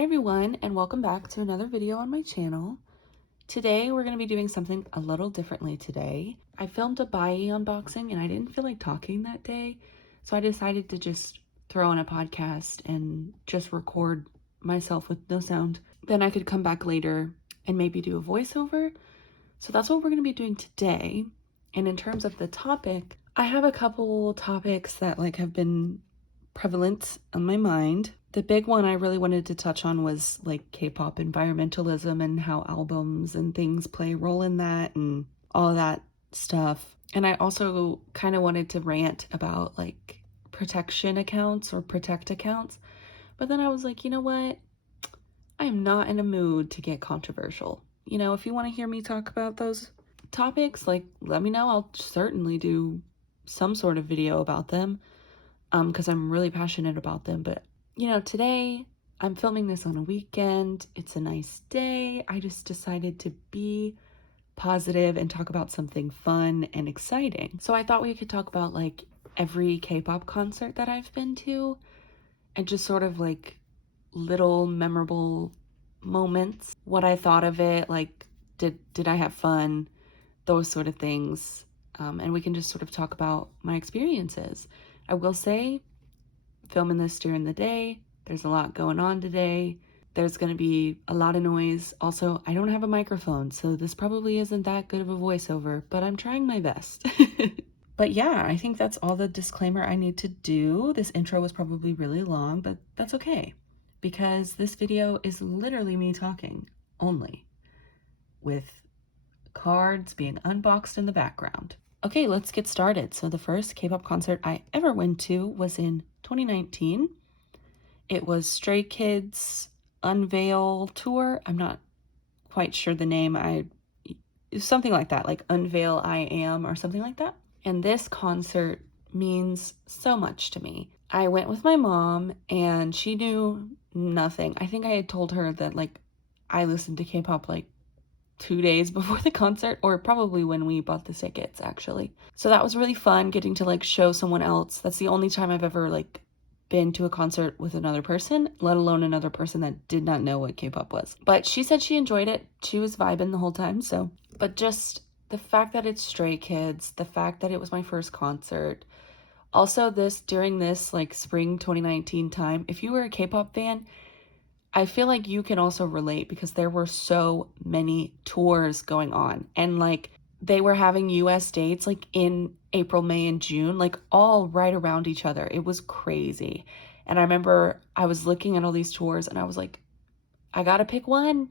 Hi everyone, and welcome back to another video on my channel. Today we're going to be doing something a little differently today. I filmed a buyee unboxing and I didn't feel like talking that day, so I decided to just throw on a podcast and just record myself with no sound. Then I could come back later and maybe do a voiceover. So that's what we're going to be doing today. And in terms of the topic, I have a couple topics that have been prevalent on my mind. The big one I really wanted to touch on was K-pop environmentalism and how albums and things play a role in that and all that stuff. And I also kind of wanted to rant about protection accounts or protect accounts. But then I was like, you know what? I am not in a mood to get controversial. You know, if you want to hear me talk about those topics, let me know. I'll certainly do some sort of video about them. Because I'm really passionate about them. But, you know, today I'm filming this on a weekend. It's a nice day. I just decided to be positive and talk about something fun and exciting. So I thought we could talk about every K-pop concert that I've been to and just sort of little memorable moments, what I thought of it, did I have fun, those sort of things. And we can just sort of talk about my experiences. I will say, filming this during the day, there's a lot going on today. There's going to be a lot of noise. Also, I don't have a microphone, so this probably isn't that good of a voiceover, but I'm trying my best. But yeah, I think that's all the disclaimer I need to do. This intro was probably really long, but that's okay, because this video is literally me talking only, with cards being unboxed in the background. Okay, let's get started. So the first K-pop concert I ever went to was in 2019. It was Stray Kids Unveil Tour. I'm not quite sure the name. Something like that, like Unveil I Am or something like that. And this concert means so much to me. I went with my mom and she knew nothing. I think I had told her that I listened to K-pop 2 days before the concert, or probably when we bought the tickets, actually. So that was really fun, getting to show someone else. That's the only time I've ever been to a concert with another person, let alone another person that did not know what K-pop was. But she said she enjoyed it. She was vibing the whole time. So, but just the fact that it's Stray Kids, the fact that it was my first concert. Also, during this spring 2019 time, if you were a K-pop fan, I feel like you can also relate, because there were so many tours going on, and they were having US dates in April, May, and June, all right around each other. It was crazy. And I remember I was looking at all these tours and I was like, I gotta pick one.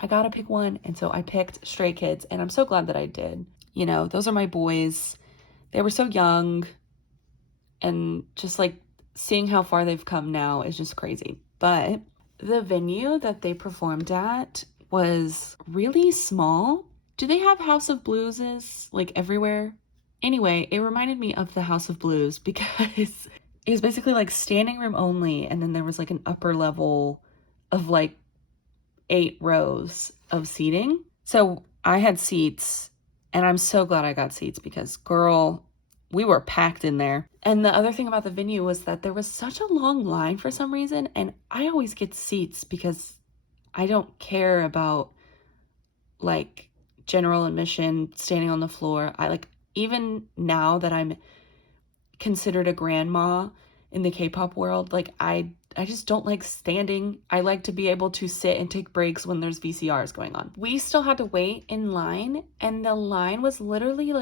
And so I picked Stray Kids, and I'm so glad that I did. You know, those are my boys. They were so young, and just seeing how far they've come now is just crazy. But the venue that they performed at was really small. Do they have House of Blueses everywhere? Anyway, it reminded me of the House of Blues, because it was basically standing room only, and then there was an upper level of 8 rows of seating. So I had seats, and I'm so glad I got seats, because girl, we were packed in there. And the other thing about the venue was that there was such a long line for some reason, and I always get seats because I don't care about general admission, standing on the floor. Even now that I'm considered a grandma in the K-pop world, I just don't like standing. I like to be able to sit and take breaks when there's VCRs going on. We still had to wait in line, and the line was literally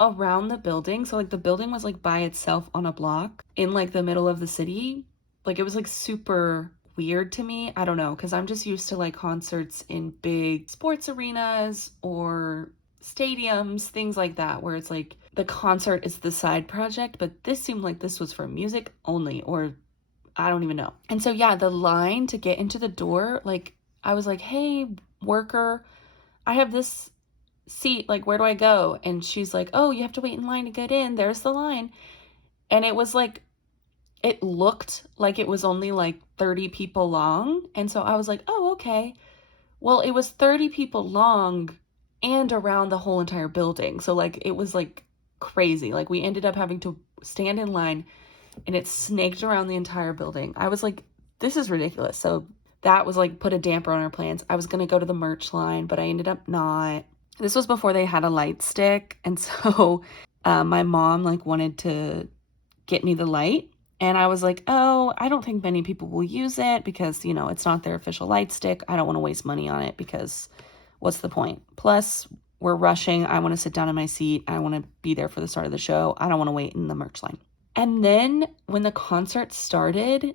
around the building. So the building was by itself on a block in the middle of the city. It was super weird to me. I don't know, because I'm just used to concerts in big sports arenas or stadiums, things like that, where it's the concert is the side project. But this seemed like this was for music only, or I don't even know. And so yeah, the line to get into the door, I was like, hey worker, I have this seat, where do I go? And she's like, oh, you have to wait in line to get in, there's the line. And it was it looked like it was only 30 people long. And so I was like, oh, okay. Well, it was 30 people long and around the whole entire building. So it was crazy. We ended up having to stand in line, and it snaked around the entire building. I was like, this is ridiculous. So that was like put a damper on our plans. I was going to go to the merch line, but I ended up not. This was before they had a light stick. And so my mom like wanted to get me the light. And I was like, oh, I don't think many people will use it because, you know, it's not their official light stick. I don't want to waste money on it because what's the point? Plus, we're rushing. I want to sit down in my seat. I want to be there for the start of the show. I don't want to wait in the merch line. And then when the concert started,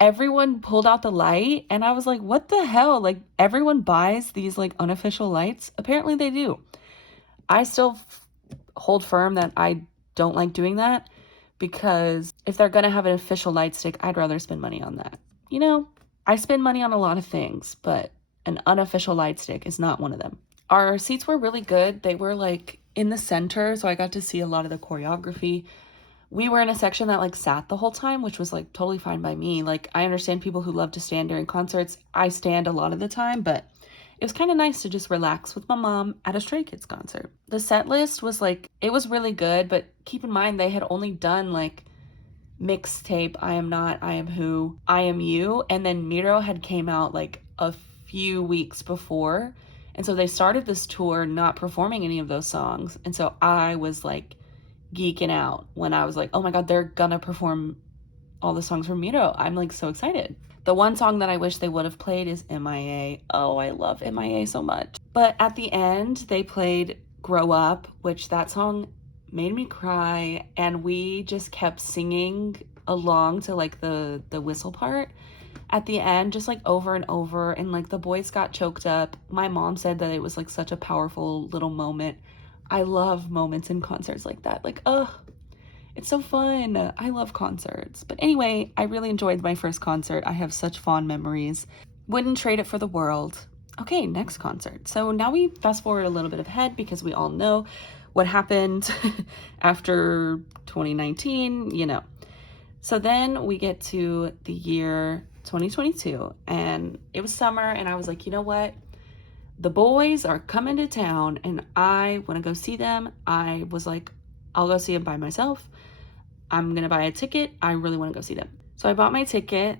everyone pulled out the light and I was like, what the hell? Like, everyone buys these like unofficial lights? Apparently they do. I still hold firm that I don't like doing that, because if they're gonna have an official light stick, I'd rather spend money on that. You know, I spend money on a lot of things, but an unofficial light stick is not one of them. Our seats were really good. They were like in the center, so I got to see a lot of the choreography. We were in a section that like sat the whole time, which was like totally fine by me. Like, I understand people who love to stand during concerts. I stand a lot of the time, but it was kind of nice to just relax with my mom at a Stray Kids concert. The set list was like, it was really good, but keep in mind they had only done like mixtape, I Am Not, I Am Who, I Am You, and then Miro had came out like a few weeks before. And so they started this tour not performing any of those songs. And so I was like geeking out when I was like, oh my God, they're gonna perform all the songs from Miro. I'm like so excited. The one song that I wish they would have played is MIA. Oh, I love MIA so much. But at the end, they played Grow Up, which that song made me cry. And we just kept singing along to like the whistle part at the end, just like over and over. And like the boys got choked up. My mom said that it was like such a powerful little moment. I love moments in concerts like that. Like, oh, it's so fun. I love concerts. But anyway, I really enjoyed my first concert. I have such fond memories. Wouldn't trade it for the world. Okay, next concert. So now we fast forward a little bit ahead because we all know what happened after 2019, you know. So then we get to the year 2022 and it was summer and I was like, you know what? The boys are coming to town and I want to go see them. I was like, I'll go see them by myself. I'm going to buy a ticket. I really want to go see them. So I bought my ticket.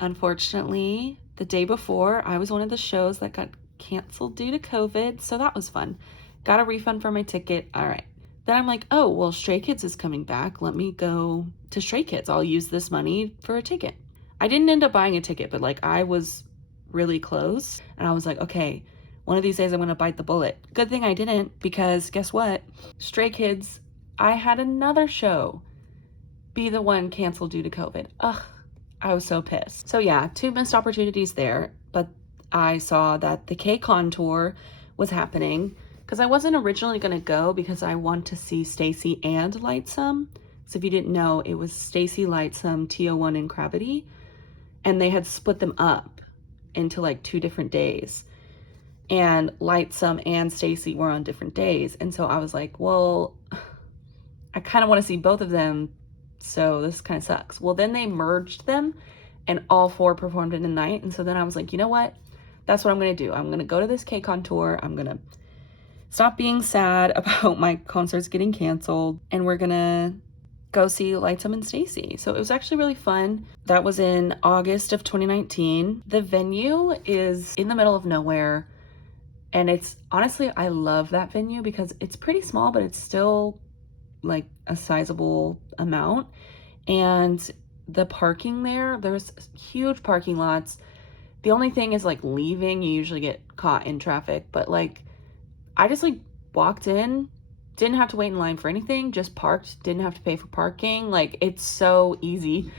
Unfortunately, the day before, I was one of the shows that got canceled due to COVID. So that was fun. Got a refund for my ticket. All right. Then I'm like, oh, well, Stray Kids is coming back. Let me go to Stray Kids. I'll use this money for a ticket. I didn't end up buying a ticket, but like I was really close. And I was like, okay, one of these days I'm going to bite the bullet. Good thing I didn't, because guess what? Stray Kids, I had another show be the one canceled due to COVID. Ugh, I was so pissed. So yeah, 2 missed opportunities there, but I saw that the KCON tour was happening because I wasn't originally going to go because I want to see Stacy and Lightsome. So if you didn't know, it was Stacy, Lightsome, TO1, and Gravity, and they had split them up into like 2 different days. And Lightsome and Stacy were on different days. And so I was like, well, I kind of want to see both of them, so this kind of sucks. Well, then they merged them and all 4 performed in a night. And so then I was like, you know what? That's what I'm going to do. I'm going to go to this KCON tour. I'm going to stop being sad about my concerts getting canceled. And we're going to go see Lightsome and Stacy. So it was actually really fun. That was in August of 2019. The venue is in the middle of nowhere. And it's honestly, I love that venue because it's pretty small, but it's still like a sizable amount. And the parking there's huge parking lots. The only thing is like leaving, you usually get caught in traffic, but like I just like walked in, didn't have to wait in line for anything, just parked, didn't have to pay for parking. Like, it's so easy.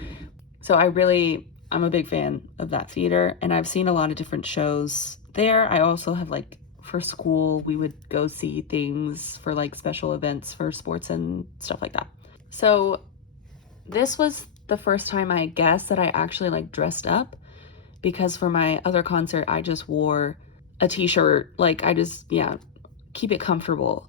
So I'm a big fan of that theater, and I've seen a lot of different shows there. I also have like, for school, we would go see things for like special events for sports and stuff like that. So this was the first time, I guess, that I actually like dressed up, because for my other concert, I just wore a t-shirt. Like, I just, yeah, keep it comfortable.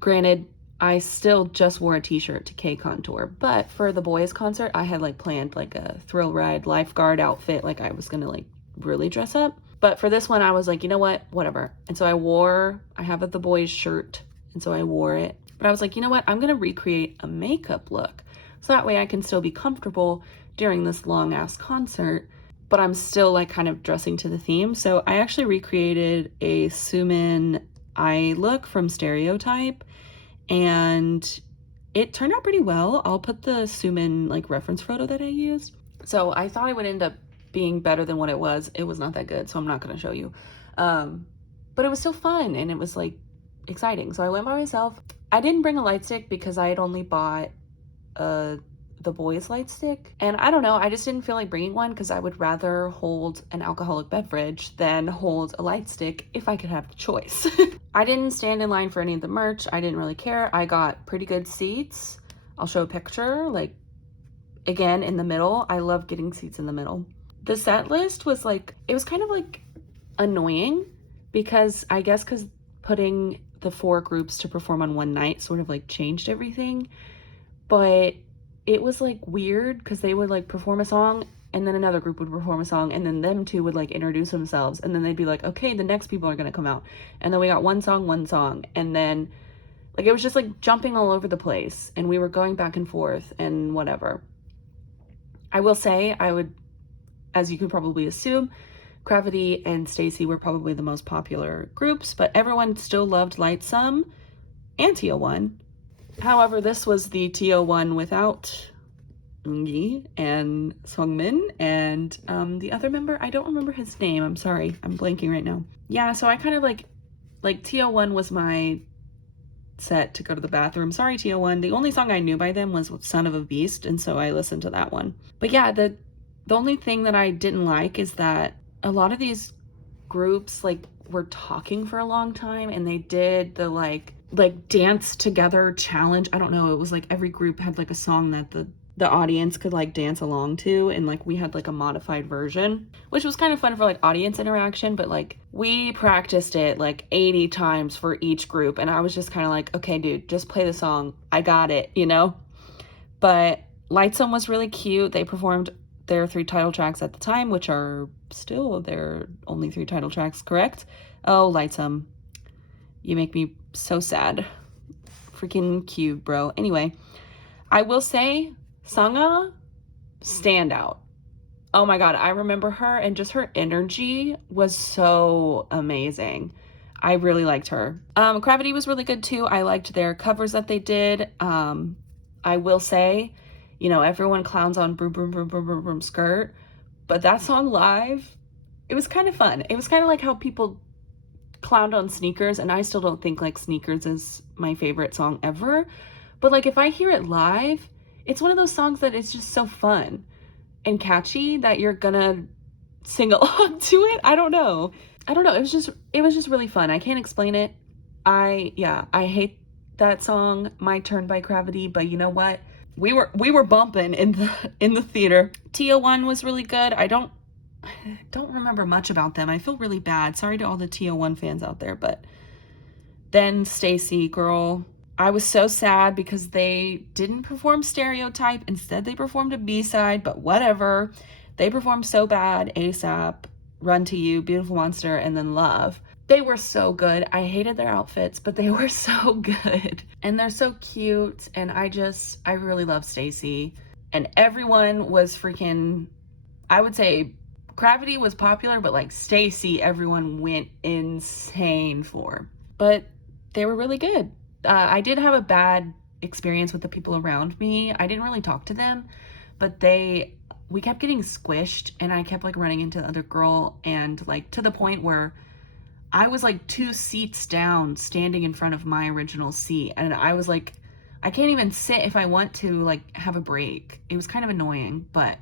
Granted, I still just wore a t-shirt to KCON tour, but for the boys concert, I had like planned like a thrill ride lifeguard outfit. Like, I was gonna like really dress up. But for this one, I was like, you know what, whatever. And so I have the boys shirt, and so I wore it. But I was like, you know what, I'm gonna recreate a makeup look, so that way I can still be comfortable during this long ass concert, but I'm still like kind of dressing to the theme. So I actually recreated a Sumin eye look from Stereotype, and it turned out pretty well. I'll put the Sumin like reference photo that I used. So I thought it would end up being better than what it was. It was not that good, so I'm not going to show you. But it was still fun, and it was like exciting. So I went by myself. I didn't bring a light stick because I had only bought the boys light stick, and I don't know, I just didn't feel like bringing one because I would rather hold an alcoholic beverage than hold a light stick if I could have the choice. I didn't stand in line for any of the merch. I didn't really care. I got pretty good seats. I'll show a picture, like, again, in the middle. I love getting seats in the middle. The set list was like, it was kind of like annoying because I guess because putting the 4 groups to perform on one night sort of like changed everything, but it was like weird because they would like perform a song and then another group would perform a song and then them two would like introduce themselves and then they'd be like, okay, the next people are gonna come out, and then we got one song, and then like it was just like jumping all over the place and we were going back and forth and whatever. I will say, I would, as you could probably assume, Gravity and Stacy were probably the most popular groups, but everyone still loved Lightsome and TO1. However, this was the TO1 without Eungi and Sungmin, and the other member, I don't remember his name. I'm sorry, I'm blanking right now. Yeah, so I kind of like TO1 was my set to go to the bathroom. Sorry, TO1. The only song I knew by them was Son of a Beast, and so I listened to that one. But yeah, the only thing that I didn't like is that a lot of these groups like were talking for a long time, and they did the like dance together challenge. I don't know, it was like every group had like a song that the audience could like dance along to, and like we had like a modified version, which was kind of fun for like audience interaction, but like we practiced it like 80 times for each group, and I was just kind of like, okay dude, just play the song, I got it, you know. But Lightsome was really cute. They performed their 3 title tracks at the time, which are still their only 3 title tracks, correct? Oh, Lightsome, you make me so sad. Freaking cute, bro. Anyway, I will say Sangha, standout. Oh my god, I remember her, and just her energy was so amazing. I really liked her. Gravity was really good too. I liked their covers that they did. I will say, you know, everyone clowns on Broom Broom Broom Broom Broom Broom Skirt, but that song live, it was kind of fun. It was kind of like how people clowned on Sneakers, and I still don't think like Sneakers is my favorite song ever, but like if I hear it live, it's one of those songs that is just so fun and catchy that you're gonna sing along to it. I don't know. It was just really fun. I can't explain it. I hate that song, My Turn by Gravity, but you know what? We were bumping in the theater. TO1 was really good. I don't remember much about them. I feel really bad. Sorry to all the TO1 fans out there, but then Stacy, girl, I was so sad because they didn't perform Stereotype. Instead, they performed a B-side, but whatever. They performed So Bad, ASAP, Run to You, Beautiful Monster, and then Love. They were so good. I hated their outfits, but they were so good. And they're so cute, and I really love Stacy. And everyone was freaking, I would say Gravity was popular, but like Stacy, everyone went insane for. But they were really good. I did have a bad experience with the people around me. I didn't really talk to them, but we kept getting squished, and I kept like running into the other girl, and like to the point where I was like 2 seats down standing in front of my original seat, and I was like, I can't even sit if I want to like have a break. It was kind of annoying, but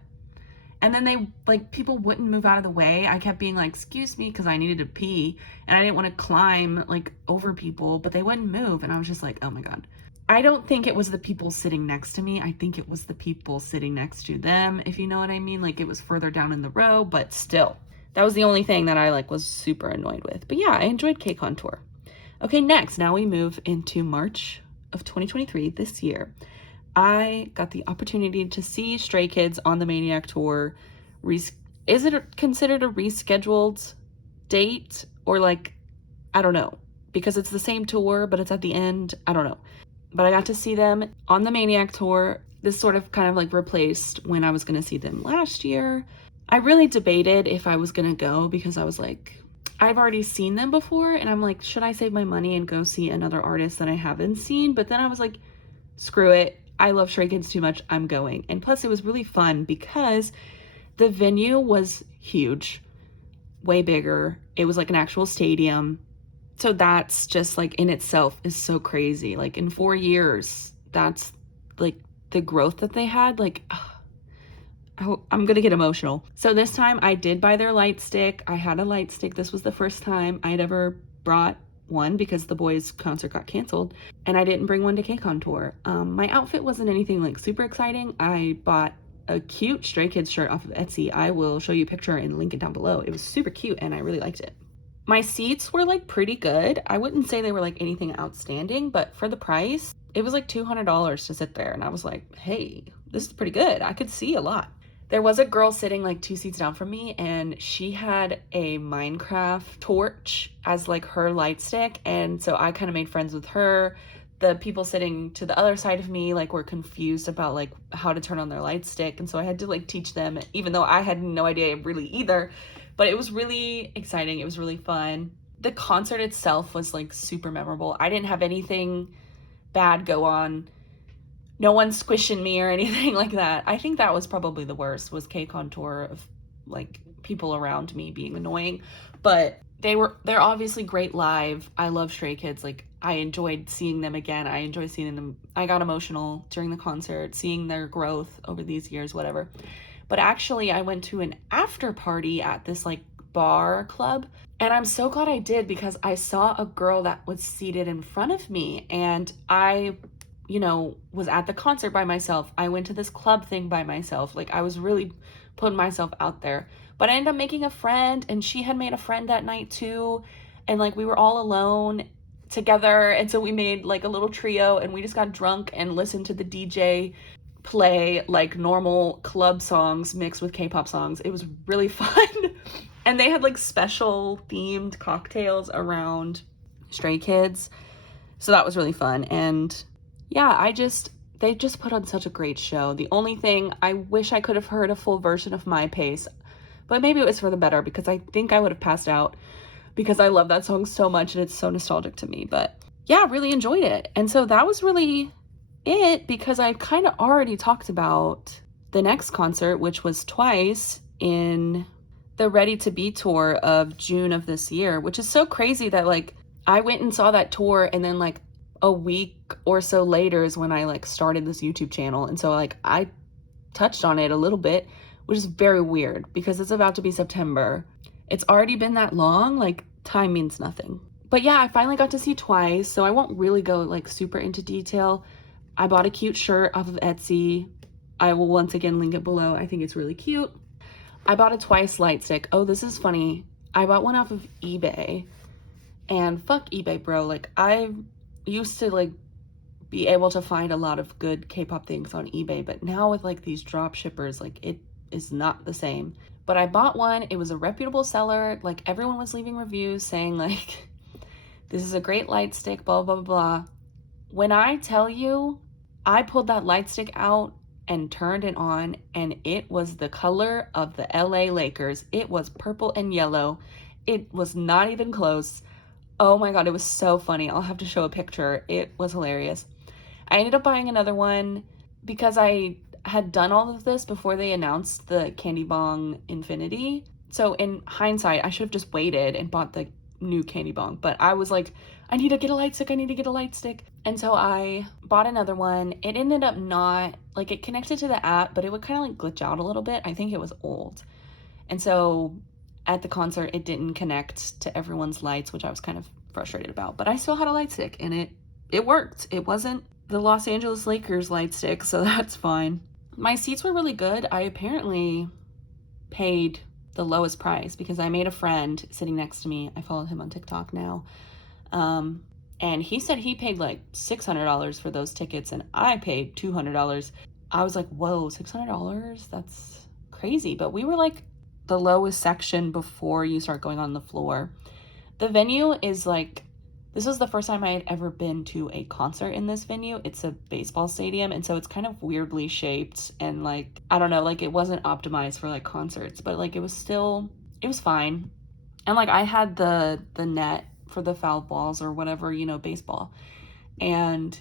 and then they like people wouldn't move out of the way. I kept being like, excuse me, because I needed to pee, and I didn't want to climb like over people, but they wouldn't move, and I was just like, oh my god. I don't think it was the people sitting next to me. I think it was the people sitting next to them, if you know what I mean. Like it was further down in the row, but still. That was the only thing that I like was super annoyed with. But yeah, I enjoyed KCON Tour. Okay, next, now we move into March of 2023, this year. I got the opportunity to see Stray Kids on the Maniac Tour. Is it considered a rescheduled date? Or like, I don't know. Because it's the same tour, but it's at the end. I don't know. But I got to see them on the Maniac Tour. This sort of kind of like replaced when I was going to see them last year. I really debated if I was gonna go because I was like, I've already seen them before, and I'm like, should I save my money and go see another artist that I haven't seen? But then I was like, screw it. I love Stray Kids too much. I'm going. And plus, it was really fun because the venue was huge, way bigger. It was like an actual stadium. So that's just like in itself is so crazy. Like in 4 years, that's like the growth that they had. Like, I'm gonna get emotional. So this time I did buy their light stick. I had a light stick. This was the first time I'd ever brought one because the boys' concert got canceled, and I didn't bring one to KCON tour. My outfit wasn't anything like super exciting. I bought a cute Stray Kids shirt off of Etsy. I will show you a picture and link it down below. It was super cute and I really liked it. My seats were like pretty good. I wouldn't say they were like anything outstanding, but for the price, it was like $200 to sit there. And I was like, hey, this is pretty good. I could see a lot. There was a girl sitting like 2 seats down from me, and she had a Minecraft torch as like her light stick. And so I kind of made friends with her. The people sitting to the other side of me like were confused about like how to turn on their light stick. And so I had to like teach them, even though I had no idea really either. But it was really exciting. It was really fun. The concert itself was like super memorable. I didn't have anything bad go on. No one squishing me or anything like that. I think that was probably the worst, was KCON tour of like people around me being annoying. But they're obviously great live. I love Stray Kids. Like I enjoyed seeing them again. I enjoyed seeing them. I got emotional during the concert, seeing their growth over these years, whatever. But actually I went to an after party at this like bar club, and I'm so glad I did because I saw a girl that was seated in front of me, and I was at the concert by myself. I went to this club thing by myself. Like I was really putting myself out there. But I ended up making a friend, and she had made a friend that night too. And like we were all alone together. And so we made like a little trio, and we just got drunk and listened to the DJ play like normal club songs mixed with K-pop songs. It was really fun. And they had like special themed cocktails around Stray Kids. So that was really fun. And yeah, they just put on such a great show. The only thing, I wish I could have heard a full version of My Pace, but maybe it was for the better because I think I would have passed out because I love that song so much and it's so nostalgic to me. But yeah, really enjoyed it. And so that was really it because I kind of already talked about the next concert, which was Twice in the Ready to Be tour of June of this year, which is so crazy that like I went and saw that tour, and then like a week or so later is when I like started this YouTube channel. And so like I touched on it a little bit, which is very weird because it's about to be September. It's already been that long, like time means nothing. But yeah, I finally got to see Twice, so I won't really go like super into detail. I bought a cute shirt off of Etsy. I will once again link it below. I think it's really cute. I bought a Twice light stick. Oh, this is funny. I bought one off of eBay, and fuck eBay, bro. Like I used to like be able to find a lot of good K-pop things on eBay, but now with like these drop shippers, like it is not the same. But I bought one. It was a reputable seller. Like everyone was leaving reviews saying like, this is a great light stick, blah, blah, blah. When I tell you, I pulled that light stick out and turned it on, and it was the color of the LA Lakers. It was purple and yellow. It was not even close. Oh my God, it was so funny. I'll have to show a picture. It was hilarious. I ended up buying another one because I had done all of this before they announced the Candy Bong Infinity. So in hindsight, I should have just waited and bought the new Candy Bong. But I was like, I need to get a light stick. I need to get a light stick. And so I bought another one. It ended up not, like it connected to the app, but it would kind of like glitch out a little bit. I think it was old. And so at the concert, it didn't connect to everyone's lights, which I was kind of frustrated about. But I still had a light stick, and it worked. It wasn't the Los Angeles Lakers light stick, so that's fine. My seats were really good. I apparently paid the lowest price because I made a friend sitting next to me. I follow him on TikTok now. And he said he paid like $600 for those tickets, and I paid $200. I was like, whoa, $600? That's crazy. But we were like the lowest section before you start going on the floor. The venue is like This was the first time I had ever been to a concert in this venue. It's a baseball stadium, and so it's kind of weirdly shaped, and like, I don't know, like it wasn't optimized for like concerts, but like it was fine. And like I had the net for the foul balls or whatever, you know, baseball, and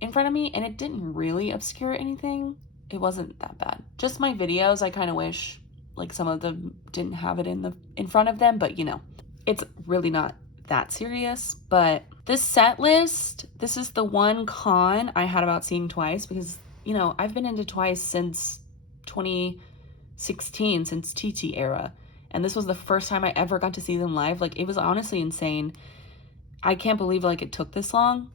in front of me, and it didn't really obscure anything. It wasn't that bad. Just my videos, I kind of wish like some of them didn't have it in front of them, but you know, it's really not that serious. But this set list, this is the one con I had about seeing Twice, because you know, I've been into Twice since 2016, since TT era, and this was the first time I ever got to see them live. Like, it was honestly insane. I can't believe like it took this long,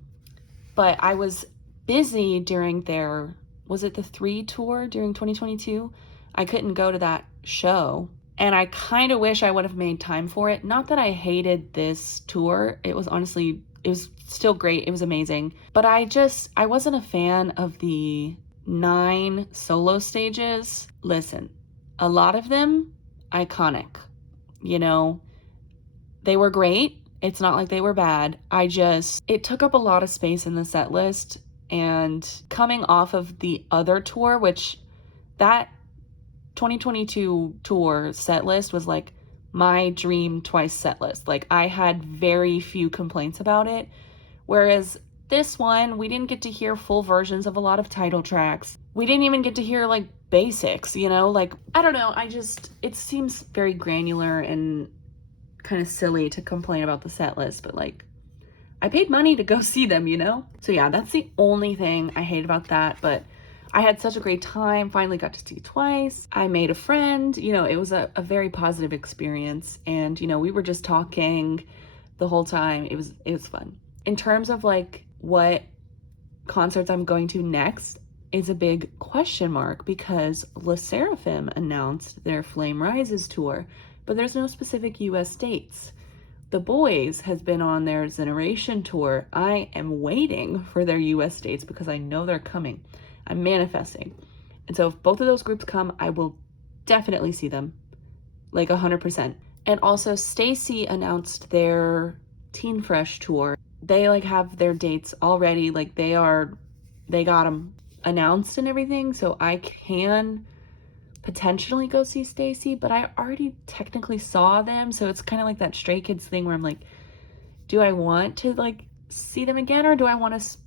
but I was busy during their, was it the 3 tour during 2022? I couldn't go to that show, and I kind of wish I would have made time for it. Not that I hated this tour. It was honestly, it was still great. It was amazing. But I wasn't a fan of the 9 solo stages. Listen, a lot of them, iconic. You know, they were great. It's not like they were bad. It took up a lot of space in the set list. And coming off of the other tour, which that 2022 tour set list was like my dream Twice set list. Like, I had very few complaints about it. Whereas this one, we didn't get to hear full versions of a lot of title tracks. We didn't even get to hear like basics, you know? Like, I don't know. It seems very granular and kind of silly to complain about the set list, but like, I paid money to go see them, you know? So yeah, that's the only thing I hate about that, but I had such a great time, finally got to see Twice. I made a friend, you know, it was a very positive experience, and you know, we were just talking the whole time. It was fun. In terms of like what concerts I'm going to next is a big question mark, because LE SSERAFIM announced their Flame Rises tour, but there's no specific US dates. The Boys has been on their Generation tour. I am waiting for their US dates because I know they're coming. I'm manifesting. And so if both of those groups come, I will definitely see them, like 100%. And also STAYC announced their Teen Fresh tour. They like have their dates already. Like they got them announced and everything. So I can potentially go see STAYC, but I already technically saw them. So it's kind of like that Stray Kids thing where I'm like, do I want to like see them again, or do I want to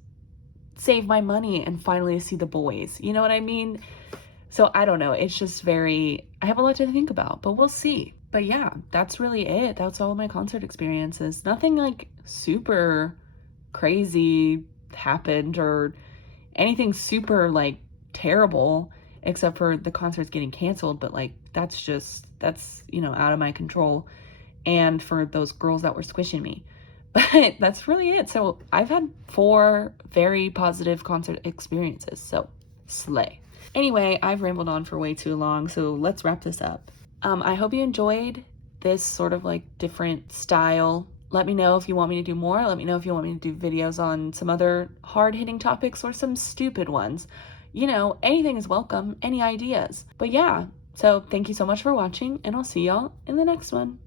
save my money and finally see the Boys? You know what I mean? So I don't know. It's just I have a lot to think about, but we'll see. But yeah, that's really it. That's all my concert experiences. Nothing like super crazy happened or anything super like terrible, except for the concerts getting canceled. But like, that's, you know, out of my control. And for those girls that were squishing me. But that's really it. So I've had 4 very positive concert experiences. So slay. Anyway, I've rambled on for way too long, so let's wrap this up. I hope you enjoyed this sort of like different style. Let me know if you want me to do more. Let me know if you want me to do videos on some other hard-hitting topics or some stupid ones. You know, anything is welcome, any ideas. But yeah, so thank you so much for watching, and I'll see y'all in the next one.